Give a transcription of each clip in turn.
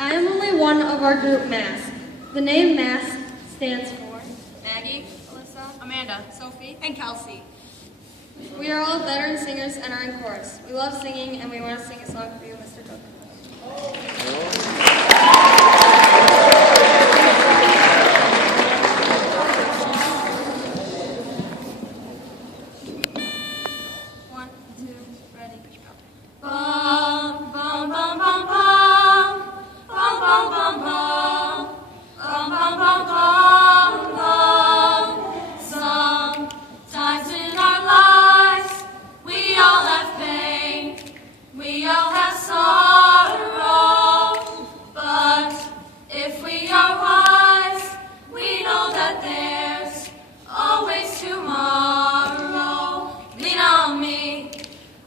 I am only one of our group MASK. The name MASK stands for Maggie, Alyssa, Amanda, Sophie, and Kelsey. We are all veteran singers and are in chorus. We love singing and we want to sing a song for you, Mr. Cook. One, two, ready, go. Bum, bum, bum, bum, bum. Bum, bum, bum, bum. Bum, bum, bum, bum, bum. Sometimes in our lives, we all have pain. We all have sorrow. But if we are wise, we know that there's always tomorrow. Lean on me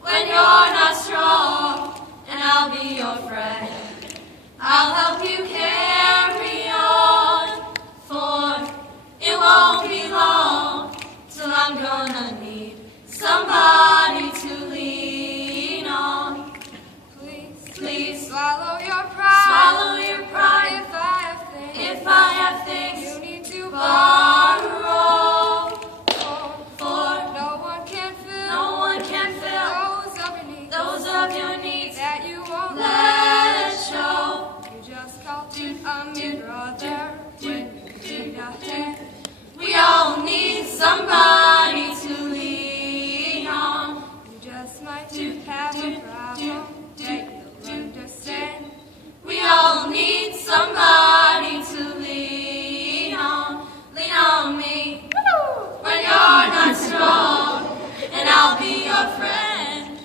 when you're not strong, and I'll be your friend. I'll help you carry on, for it won't be long till I'm gonna need somebody to lean on. Please swallow your pride. Swallow your pride. If I have things you need to borrow, for no one can fill those of your needs that you won't let show. You just call to a brother when you need a hand. We all need somebody to lean on. You just might have a problem that you'll understand. We all need somebody to lean on. Lean on me when you're not strong, and I'll be your friend.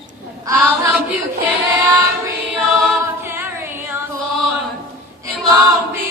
I'll help you carry on, for it won't be